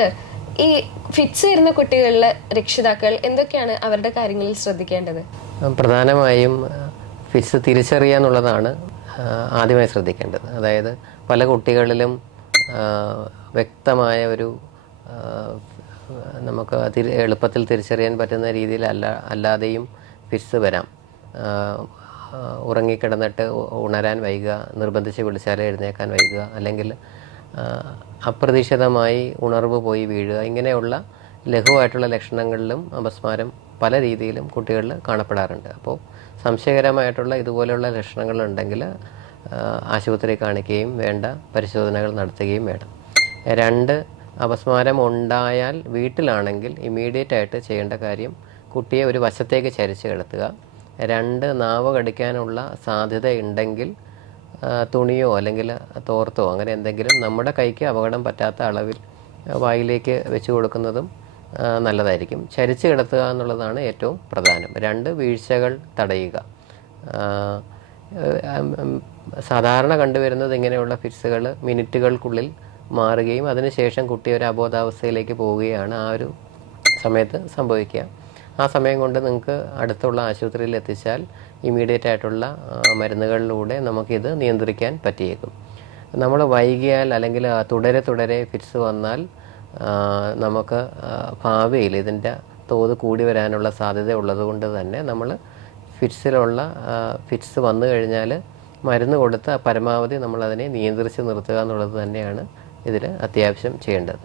Doctor ഈ fits വരുന്ന കുട്ടികളിലെ രക്ഷിതാക്കൾ എന്തൊക്കെയാണ് അവരുടെ കാര്യങ്ങളിൽ ശ്രദ്ധിക്കേണ്ടത്? പ്രധാനമായും ഫിറ്റ്സ് തിരിച്ചറിയുക എന്നുള്ളതാണ് ആദ്യമായി ശ്രദ്ധിക്കേണ്ടത്. അതായത് പല കുട്ടികളിലും വ്യക്തമായ ഒരു നമുക്ക് എളുപ്പത്തിൽ തിരിച്ചറിയാൻ പറ്റുന്ന രീതിയിൽ അല്ല അല്ലാതെയും ഫിറ്റ്സ് വരാം. ഉറങ്ങിക്കിടന്നിട്ട് ഉണരാൻ വൈകുക നിർബന്ധിച്ച് വിളിച്ചാലേ എഴുന്നേക്കാൻ വൈകുക അല്ലെങ്കിൽ അപ്രതീക്ഷിതമായി ഉണർവ് പോയി വീഴുക. ഇങ്ങനെയുള്ള ലഘുവായിട്ടുള്ള ലക്ഷണങ്ങളിലും അപസ്മാരം പല രീതിയിലും കുട്ടികളിൽ കാണപ്പെടാറുണ്ട്. അപ്പോൾ സംശയകരമായിട്ടുള്ള ഇതുപോലെയുള്ള ലക്ഷണങ്ങളുണ്ടെങ്കിൽ ആശുപത്രി കാണിക്കുകയും വേണ്ട പരിശോധനകൾ നടത്തുകയും വേണം. രണ്ട് അപസ്മാരം ഉണ്ടായാൽ വീട്ടിലാണെങ്കിൽ ഇമ്മീഡിയറ്റ് ആയിട്ട് ചെയ്യേണ്ട കാര്യം കുട്ടിയെ ഒരു വശത്തേക്ക് ചരിച്ച് കിടത്തുക. രണ്ട് നാവ് കടിക്കാനുള്ള സാധ്യത ഉണ്ടെങ്കിൽ തുണിയോ അല്ലെങ്കിൽ തോർത്തോ അങ്ങനെ എന്തെങ്കിലും നമ്മുടെ കൈക്ക് അപകടം പറ്റാത്ത അളവിൽ വായിലേക്ക് വെച്ച് കൊടുക്കുന്നതും നല്ലതായിരിക്കും. ചരിച്ച് കിടത്തുക എന്നുള്ളതാണ് ഏറ്റവും പ്രധാനം. രണ്ട് വീഴ്ചകൾ തടയുക. സാധാരണ കണ്ടുവരുന്നത് ഇങ്ങനെയുള്ള ഫിറ്റ്സുകൾ മിനിറ്റുകൾക്കുള്ളിൽ മാറുകയും അതിനുശേഷം കുട്ടി ഒരു അബോധാവസ്ഥയിലേക്ക് പോവുകയാണ് ആ ഒരു സമയത്ത് സംഭവിക്കുക. ആ സമയം കൊണ്ട് നിങ്ങൾക്ക് അടുത്തുള്ള ആശുപത്രിയിൽ എത്തിച്ചാൽ ഇമ്മീഡിയറ്റ് ആയിട്ടുള്ള മരുന്നുകളിലൂടെ നമുക്കിത് നിയന്ത്രിക്കാൻ പറ്റിയേക്കും. നമ്മൾ വൈകിയാൽ അല്ലെങ്കിൽ തുടരെ തുടരെ ഫിറ്റ്സ് വന്നാൽ നമുക്ക് ഭാവിയിൽ ഇതിന്റെ തോത് കൂടി വരാനുള്ള സാധ്യത ഉള്ളതുകൊണ്ട് തന്നെ നമ്മൾ ഫിറ്റ്സിലുള്ള ഫിറ്റ്സ് വന്നു കഴിഞ്ഞാൽ മരുന്ന് കൊടുത്ത് പരമാവധി നമ്മളതിനെ നിയന്ത്രിച്ച് നിർത്തുക എന്നുള്ളത് തന്നെയാണ് ഇതിൽ അത്യാവശ്യം ചെയ്യേണ്ടത്.